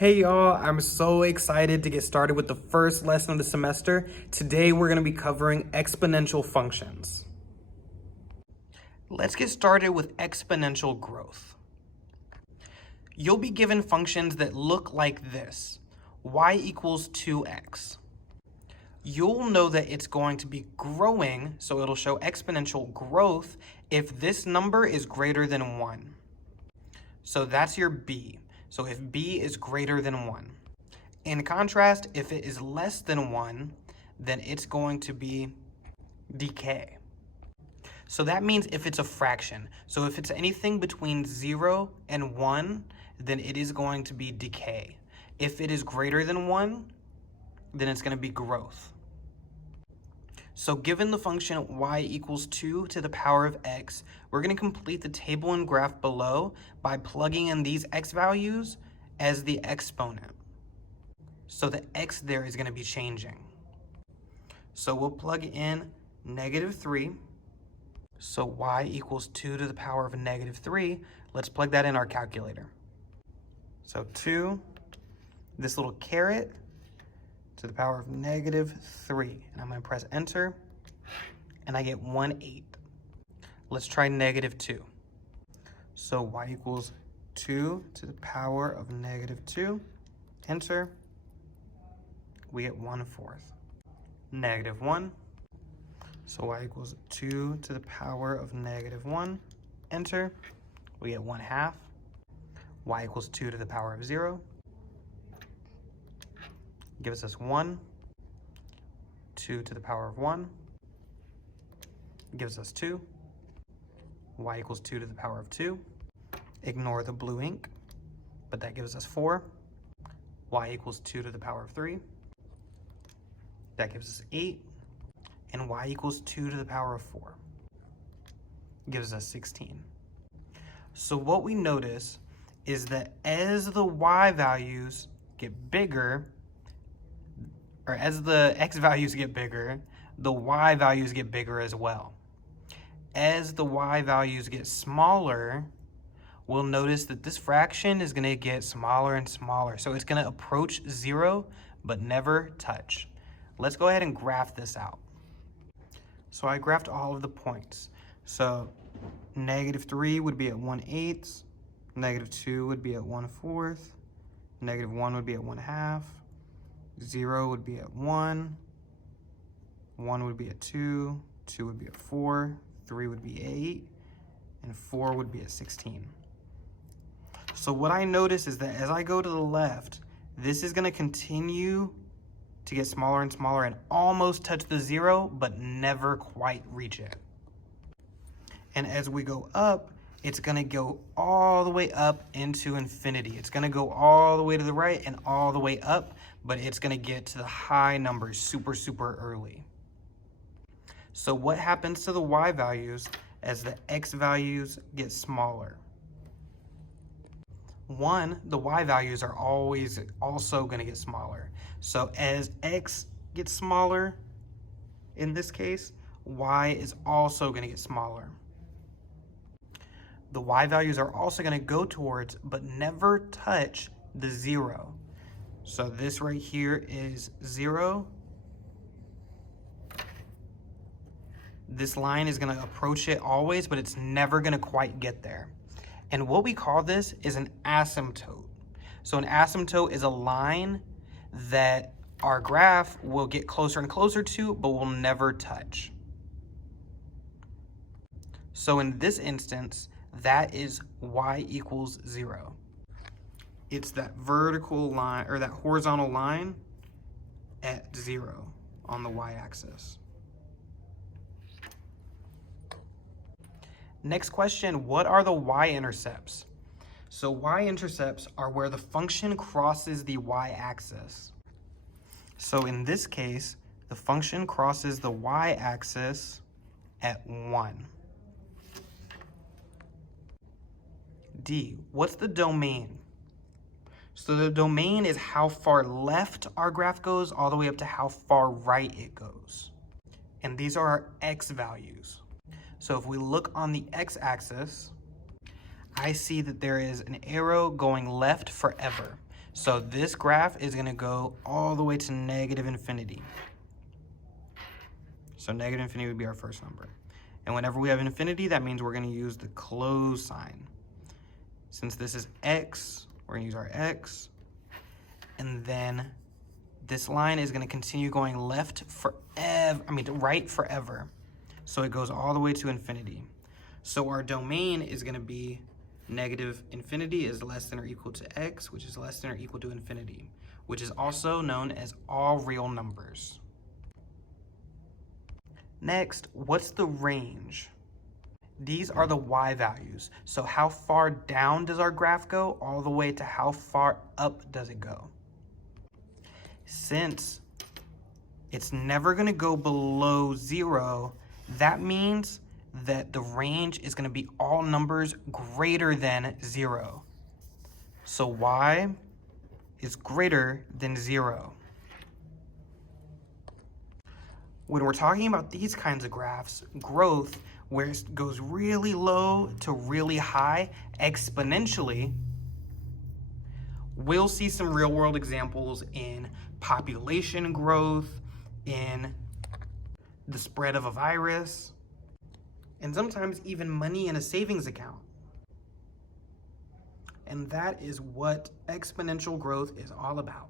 Hey y'all, I'm so excited to get started with the first lesson of the semester. Today we're going to be covering exponential functions. Let's get started with exponential growth. You'll be given functions that look like this: y equals 2x. You'll know that it's going to be growing, so it'll show exponential growth if this number is greater than 1. So that's your b. So if b is greater than 1. In contrast, if it is less than 1, then it's going to be decay. So that means if it's a fraction. So if it's anything between 0 and 1, then it is going to be decay. If it is greater than 1, then it's going to be growth. So given the function y equals 2 to the power of x, we're going to complete the table and graph below by plugging in these x values as the exponent. So the x there is going to be changing. So we'll plug in -3. So y equals 2 to the power of -3. Let's plug that in our calculator. So 2, this little caret, to the power of -3. And I'm going to press enter, and I get 1/8. Let's try -2. So y equals 2 to the power of -2. Enter. We get 1/4. -1. So y equals 2 to the power of -1. Enter. We get 1/2. Y equals 2 to the power of 0. Gives us 1. 2 to the power of 1. Gives us 2. Y equals 2 to the power of 2. Ignore the blue ink, but that gives us 4. Y equals 2 to the power of 3. That gives us 8. And y equals 2 to the power of 4. Gives us 16. So what we notice is that as the y values get bigger, or as the x values get bigger, the y values get bigger as well. As the y values get smaller, we'll notice that this fraction is going to get smaller and smaller. So it's going to approach 0, but never touch. Let's go ahead and graph this out. So I graphed all of the points. So -3 would be at 1/8, -2 would be at 1/4, -1 would be at 1/2, 0 would be at 1, 1 would be at 2, 2 would be at 4, 3 would be 8, and 4 would be at 16. So what I notice is that as I go to the left, this is going to continue to get smaller and smaller and almost touch the 0, but never quite reach it. And as we go up, it's going to go all the way up into infinity. It's going to go all the way to the right and all the way up, but it's going to get to the high numbers super early. So what happens to the y values as the x values get smaller? 1, the y values are always also going to get smaller. So as x gets smaller, in this case, y is also going to get smaller. The y values are also going to go towards, but never touch, the 0. So this right here is 0. This line is going to approach it always, but it's never going to quite get there. And what we call this is an asymptote. So an asymptote is a line that our graph will get closer and closer to, but will never touch. So in this instance, that is y equals 0. It's that vertical line, or that horizontal line at 0 on the y-axis. Next question, what are the y-intercepts? So y-intercepts are where the function crosses the y-axis. So in this case, the function crosses the y-axis at 1. D, what's the domain? So the domain is how far left our graph goes all the way up to how far right it goes. And these are our x values. So if we look on the x-axis, I see that there is an arrow going left forever. So this graph is going to go all the way to negative infinity. So negative infinity would be our first number. And whenever we have infinity, that means we're going to use the close sign. Since this is x, we're going to use our x. And then this line is going to continue going right forever. So it goes all the way to infinity. So our domain is going to be negative infinity is less than or equal to x, which is less than or equal to infinity, which is also known as all real numbers. Next, what's the range? These are the y values. So how far down does our graph go? All the way to how far up does it go? Since it's never going to go below 0, that means that the range is going to be all numbers greater than 0. So y is greater than 0. When we're talking about these kinds of graphs, growth, where it goes really low to really high exponentially, we'll see some real-world examples in population growth, in the spread of a virus, and sometimes even money in a savings account. And that is what exponential growth is all about.